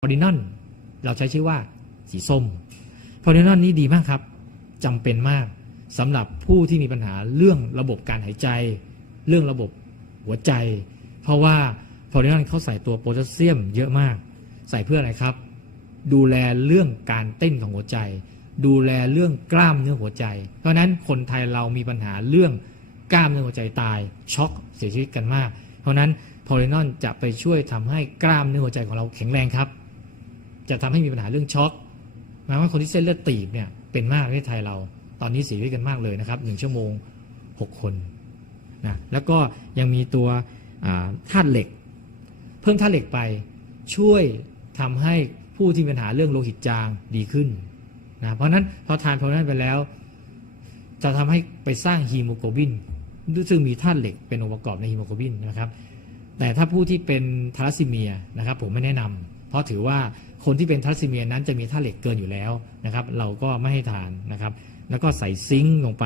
พอลินอนเราใช้ชื่อว่าสีส้มพอลินอนนี้ดีมากครับจำเป็นมากสำหรับผู้ที่มีปัญหาเรื่องระบบการหายใจ เรื่องระบบหัวใจ เพราะว่าพอลินอนเขาใส่ตัวโพแทสเซียมเยอะมาก ใส่เพื่ออะไรครับ ดูแลเรื่องการเต้นของหัวใจ ดูแลเรื่องกล้ามเนื้อหัวใจ เพราะนั้นคนไทยเรามีปัญหาเรื่องกล้ามเนื้อหัวใจตายช็อกเสียชีวิตกันมาก เพราะนั้นพอลินอนจะไปช่วยทำให้กล้ามเนื้อหัวใจของเราแข็งแรงครับจะทำให้มีปัญหาเรื่องช็อกหมายว่าคนที่เส้นเลือดตีบเนี่ยเป็นมากในไทยเราตอนนี้เสียชีวิตกันมากเลยนะครับหนึ่งชั่วโมง 6 คนนะแล้วก็ยังมีตัวธาตุเหล็ก เพิ่มธาตุเหล็กไปช่วยทำให้ผู้ที่มีปัญหาเรื่องโลหิตจางดีขึ้นนะเพราะนั้น พอทานพวกนั้นไปแล้ว จะทำให้ไปสร้างฮีโมโกลบิน ซึ่งมีธาตุเหล็กเป็นองค์ประกอบในฮีโมโกลบินนะครับ แต่ถ้าผู้ที่เป็นทารัสซิเมียนะครับผมไม่แนะนำเพราะถือว่าคนที่เป็นทัสซีเมียนั้นจะมีธาตุเหล็กเกินอยู่แล้วนะครับ เราก็ไม่ให้ทานนะครับ แล้วก็ใส่ซิงค์ลงไป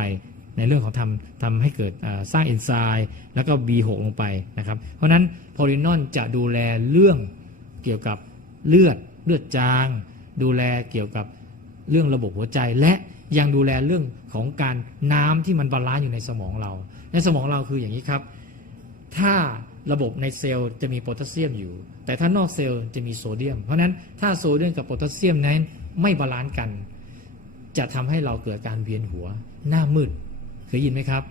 ในเรื่องของทำทำให้เกิดสร้างเอนไซม์แล้วก็ B6 ลงไปนะครับเพราะนั้นโพลินอนจะดูแลเรื่องเกี่ยวกับเลือดเลือดจางดูแลเกี่ยวกับเรื่องระบบหัวใจ และยังดูแลเรื่องของการน้ำที่มันบาลานซ์อยู่ในสมองเรา ในสมองเราคืออย่างนี้ครับ ถ้าระบบในเซลล์จะมีโพแทสเซียมอยู่ แต่ถ้านอกเซลล์จะมีโซเดียม เพราะนั้นถ้าโซเดียมกับโพแทสเซียมนั้นไม่บาลานซ์กัน จะทำให้เราเกิดการเวียนหัวหน้ามืดเคยยินไหมครับ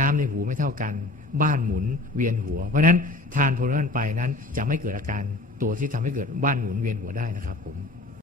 น้ำในหูไม่เท่ากันบ้านหมุนเวียนหัว เพราะนั้นทานโพแทสเซียมไปนั้น จะไม่เกิดอาการตัวที่ทำให้เกิดบ้านหมุนเวียนหัวได้นะครับผม